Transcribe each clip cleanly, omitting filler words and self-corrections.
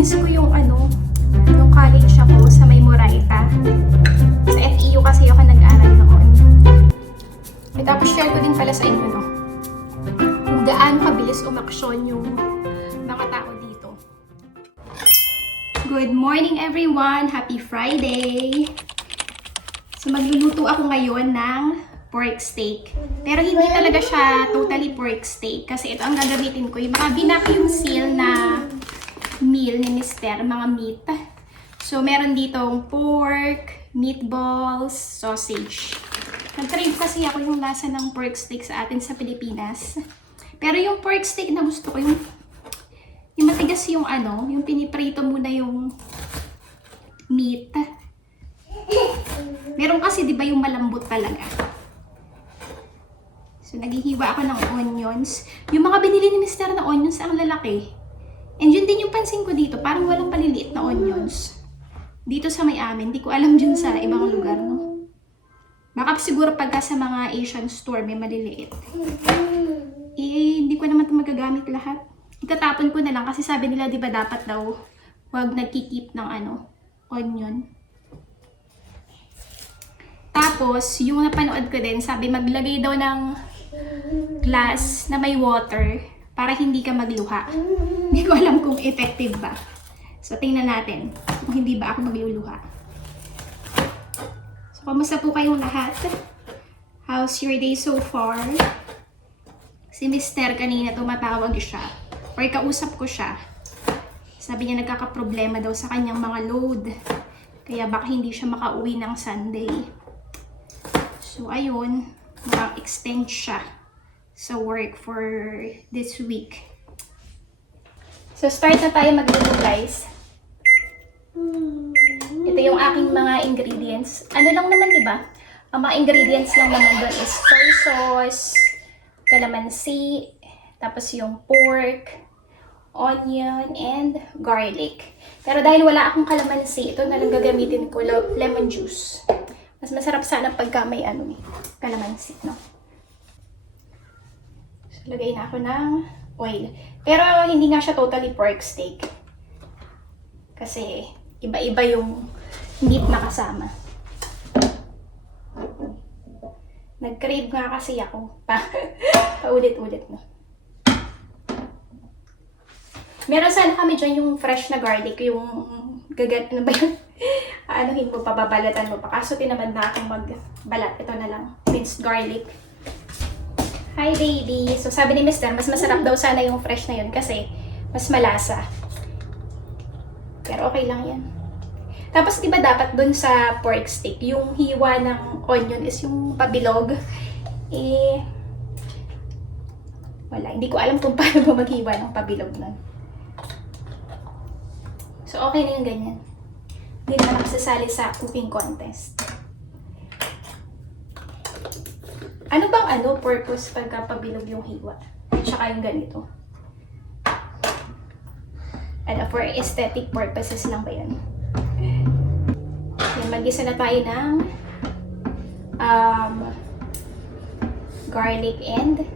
Namiss ko yung yung college ako sa may Moraita. Sa FEU kasi ako nag-aral noon. At tapos share ko din pala sa inyo, no? Kung gaano kabilis umaksyon yung mga tao dito. Good morning everyone! Happy Friday! So magluluto ako ngayon ng pork steak. Pero hindi talaga siya totally pork steak kasi ito ang gagamitin ko. Yung mga binakyum seal na meal ni Mister, mga meat. So meron ditong pork, meatballs, sausage. Nag-crave kasi ako yung lasa ng pork steak sa atin sa Pilipinas. Pero yung pork steak na gusto ko, yung matigas yung yung piniprito muna yung meat. Meron kasi 'di ba yung malambot talaga. So naghihiwa ako ng onions. Yung mga binili ni Mister na onions ang lalaki. And yun din yung pansin ko dito, parang walang paliliit na onions. Dito sa may amin, hindi ko alam dyan sa ibang lugar, no? Baka siguro pagka sa mga Asian store may maliliit. Hindi ko naman ito magagamit lahat. Itatapon ko na lang kasi sabi nila, di ba dapat daw huwag nagkikip ng onion. Tapos, yung napanood ko din, sabi maglagay daw ng glass na may water para hindi ka magluha. Hindi ko alam kung effective ba. So, tingnan natin kung hindi ba ako magluluha. So, kamusta po kayong lahat? How's your day so far? Si Mister kanina tumatawag siya. Or kausap ko siya. Sabi niya nagkakaproblema daw sa kanyang mga load. Kaya baka hindi siya makauwi ng Sunday. So, ayun. Extend siya sa work for this week. So, start na tayo magluto, guys. Ito yung aking mga ingredients. Ano lang naman, di ba? Ang mga ingredients lang naman doon is soy sauce, calamansi, tapos yung pork, onion, and garlic. Pero dahil wala akong calamansi, ito na lang gagamitin ko, lemon juice. Mas masarap sana pagka may calamansi, no? So, lagay na ako ng oil. Pero hindi nga siya totally pork steak. Kasi iba-iba yung meat na kasama. Nag-crave nga kasi ako. Paulit-ulit no. Meron sana kami dyan yung fresh na garlic. Yung ano ba yun? Anuhin mo pa, babalatan mo pa. Kaso tinamad na akong magbalat. Ito na lang. Minced garlic. Hi baby! So sabi ni Mister, mas masarap daw sana yung fresh na yun kasi mas malasa. Pero okay lang yan. Tapos diba dapat dun sa pork steak, yung hiwa ng onion is yung pabilog. Wala. Hindi ko alam kung paano ba maghiwa ng pabilog nun. So okay na yung ganyan. Hindi naman ako sasali sa cooking contest. Ano bang purpose pagka pabilog yung hiwa? Tsaka yung ganito. For aesthetic purposes lang ba yan? Mag-isa na tayo ng garlic and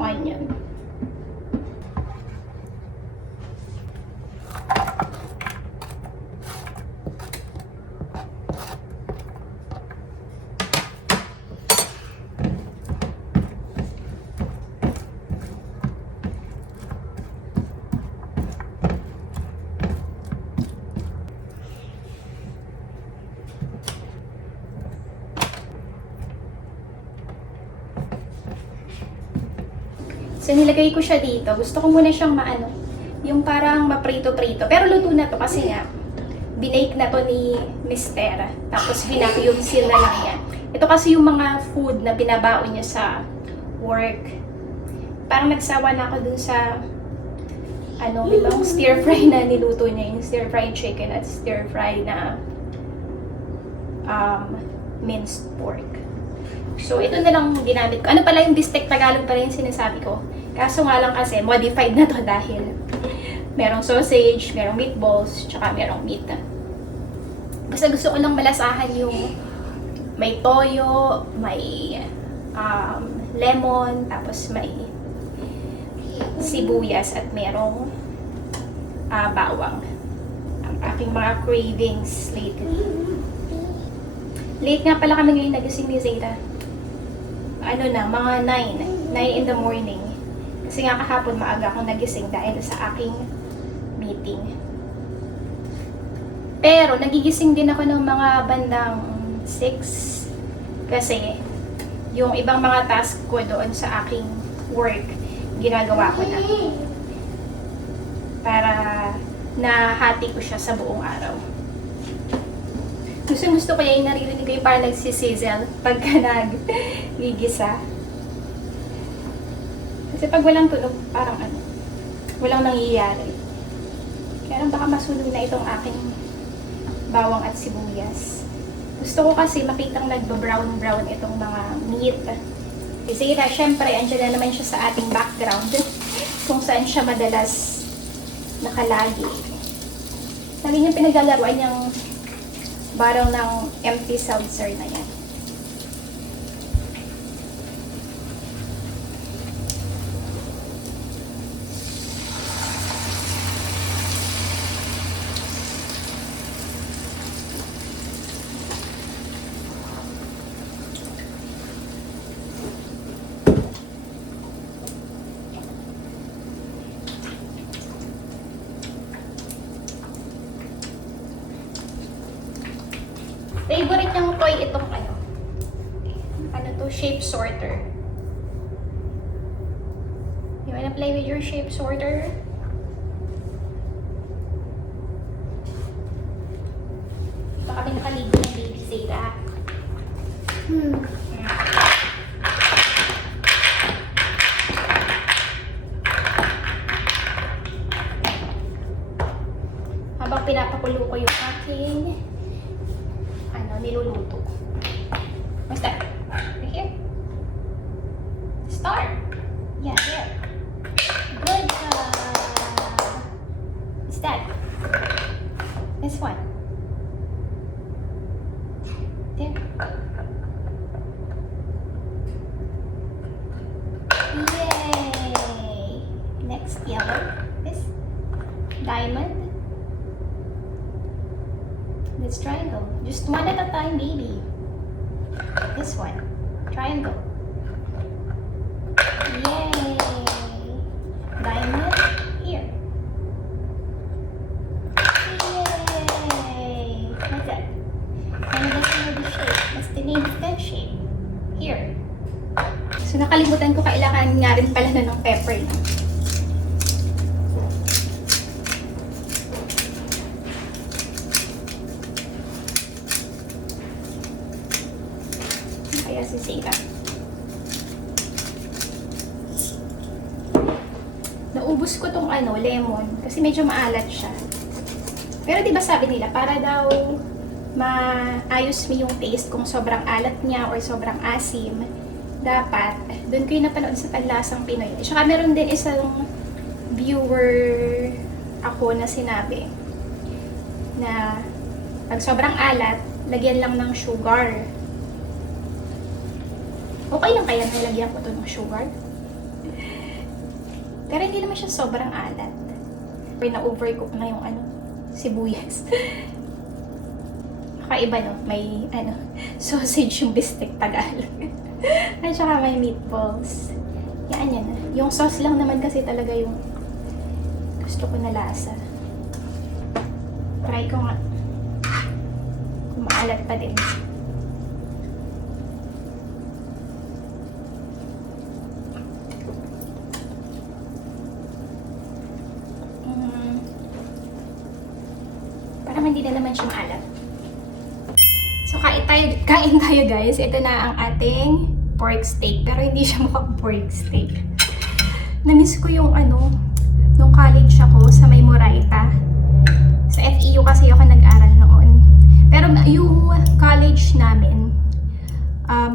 onion. So, nilagay ko siya dito. Gusto ko muna siyang yung parang maprito-prito. Pero luto na to kasi nga, binake na to ni Mister. Tapos, binakyum seal na lang yan. Ito kasi yung mga food na binabaon niya sa work. Parang nagsawa na ako dun sa, ibang stir-fry na niluto niya. Yung stir-fried chicken at stir-fry na minced pork. So, ito na lang ginamit ko. Ano pala yung bistek Tagalog pala yung sinasabi ko. Kaso nga lang kasi, modified na to dahil merong sausage, merong meatballs, tsaka merong meat. Basta gusto ko lang malasahan yung may toyo, may lemon, tapos may sibuyas at merong bawang. aking mga cravings lately. Late nga pala kami ngayon nagising ni Zeta. Ano na, mga 9 in the morning. Kasi nga kahapon maaga akong nagising dahil sa aking meeting. Pero nagigising din ako ng mga bandang 6 kasi yung ibang mga task ko doon sa aking work, ginagawa ko na. Para nahati ko siya sa buong araw. Gusto ko yung naririnig ko yung parang nagsisizzle pagka nag-gigisa. Kasi pag walang tunog, parang walang nangyayari. Kaya baka masunog na itong aking bawang at sibuyas. Gusto ko kasi makitang nagba-brown-brown itong mga meat. Kasi syempre, andyan na naman siya sa ating background kung saan siya madalas nakalagi. Lagi niyang pinaglalaruan yung barrel ng empty seltzer na yan. Favorite niyang toy itong ano to, shape sorter. You wanna play with your shape sorter? Baka kami nakaligo ng baby Zeta. Habang pinapakulo ko yung aking niluluto. What's that? Right here? Start! Yeah, here. Good job! What's that? This one. There. Yay! Next, yellow. This. Diamond. This triangle. Just one at a time, baby. This one. Triangle. Yay! Diamond. Here. Yay! What's that? And that's another shape. What's the name of that shape? Here. So nakalimutan ko, kailangan nga rin pala na ng pepper. Kaya si Zeta. Naubos ko tong lemon kasi medyo maalat siya. Pero di ba sabi nila para daw maayos mo yung taste kung sobrang alat niya or sobrang asim, dapat doon ko yung napanood sa Panlasang Pinoy. Tsaka meron din isang viewer ako na sinabi na pag sobrang alat, lagyan lang ng sugar. Okay lang kaya nilagyan ko ito ng sugar? Pero hindi naman siya sobrang alat. Or na-overcook na yung sibuyas. Kakaiba no? May sausage yung bistek Tagalog. At saka may meatballs. Yan. Yung sauce lang naman kasi talaga yung gusto ko na lasa. Try ko nga. Kung maalat pa din. Hindi na naman siya maalat. So, kain tayo guys. Ito na ang ating pork steak. Pero hindi siya mukhang pork steak. Namiss ko yung nung college ako sa may Moraita. Sa FEU kasi ako nag-aral noon. Pero yung college namin,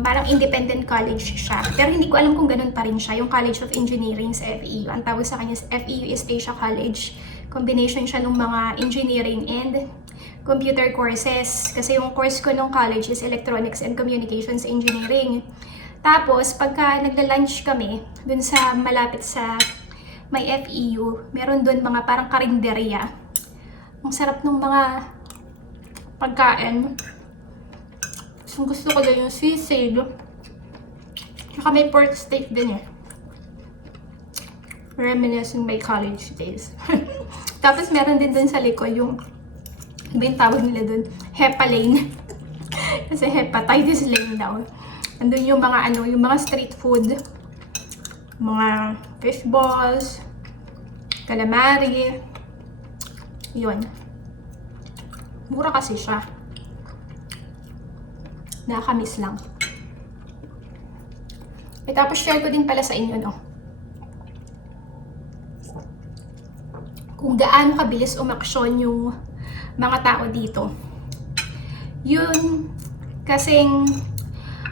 parang independent college siya. Pero hindi ko alam kung ganun pa rin siya. Yung College of Engineering sa FEU. Ang tawag sa kanya FEU East Asia College. Combination siya ng mga engineering and computer courses. Kasi yung course ko nung college is Electronics and Communications Engineering. Tapos, pagka nagla-lunch kami, dun sa malapit sa may FEU, meron dun mga parang karinderya. Ang sarap ng mga pagkain. Gusto ko lang yung sisig. Tsaka may pork steak din eh. Reminiscing my college days. Tapos meron din dun sa likod yung iba yung tawag nila dun, Hepa Lane. Kasi hepatitis lane daw. Andun yung mga yung mga street food. Mga fish balls, calamari. Yun. Mura kasi siya. Nakakamiss lang. Tapos share ko din pala sa inyo, no? Kung gaano kabilis umaksyon yung mga tao dito. Yun, kasing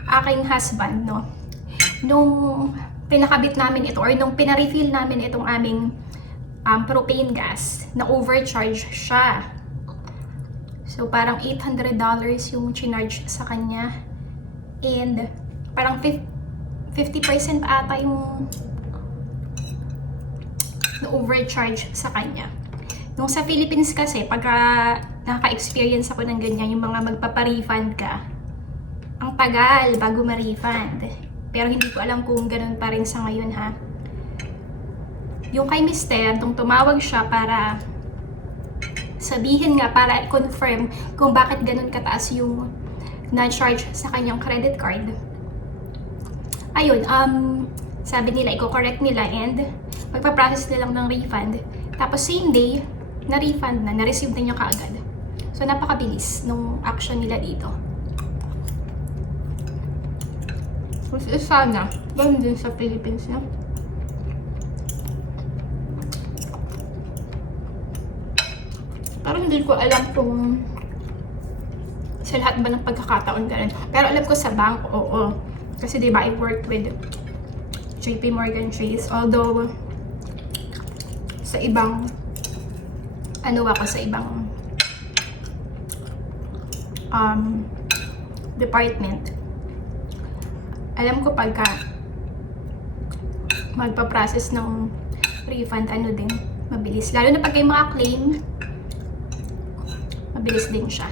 aking husband, no? Nung pinakabit namin ito, or nung pinarefill namin itong aming propane gas, na overcharge siya. So, parang $800 yung chinarge sa kanya. And, parang 50% ata yung na-overcharge sa kanya. Nung sa Philippines kasi, pagka nakaka-experience ako ng ganyan, yung mga magpapa-refund ka, ang tagal bago ma-refund. Pero hindi ko alam kung ganun pa rin sa ngayon, ha. Yung kay Mister, nung tumawag siya para sabihin nga, para i-confirm kung bakit ganun kataas yung na-charge sa kanyang credit card. Ayun, sabi nila, i-correct nila and magpa-process na lang ng refund. Tapos same day, na-refund na, na-receive na niya kaagad. So, napakabilis nung action nila dito. Which is sana, ganun din sa Philippines, no? Pero hindi ko alam kung sa lahat ba ng pagkakataon ganun. Pero alam ko sa bank, oo. Kasi diba, I worked with JP Morgan Chase. Although, sa ibang, sa ibang department. Alam ko pagka magpa-process ng refund, din, mabilis. Lalo na pag may mga claim, mabilis din siya.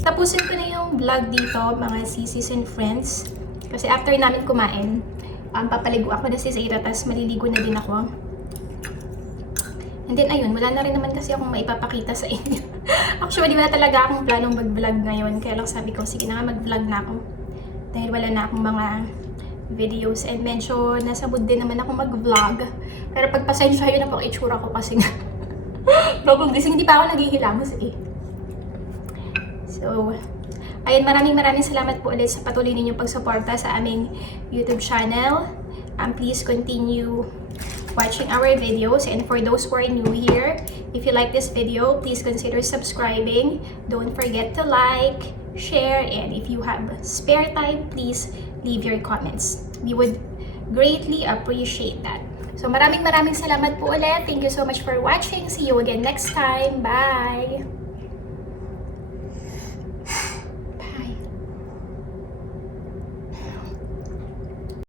Tapusin ko na yung vlog dito, mga sisis and friends. Kasi after namin kumain, papaligo ako na si Zaira, tas maliligo na din ako. And then ayun, wala na rin naman kasi akong maipapakita sa inyo. Actually, wala talaga akong planong mag-vlog ngayon. Kaya lang sabi ko, sige na nga, mag-vlog na ako. Dahil wala na akong mga videos. And medyo nasa mood din naman ako mag-vlog. Pero pagpasensya yun na po itsura ko kasi nga. Bagong gising, hindi pa ako naghihilamos eh. So, ayun, maraming salamat po ulit sa patuloy ninyong pagsuporta sa aming YouTube channel. Please continue watching our videos, and for those who are new here, if you like this video, please consider subscribing. Don't forget to like, share, and if you have spare time, please leave your comments. We would greatly appreciate that. So maraming salamat po ulit. Thank you so much for watching. See you again next time. Bye!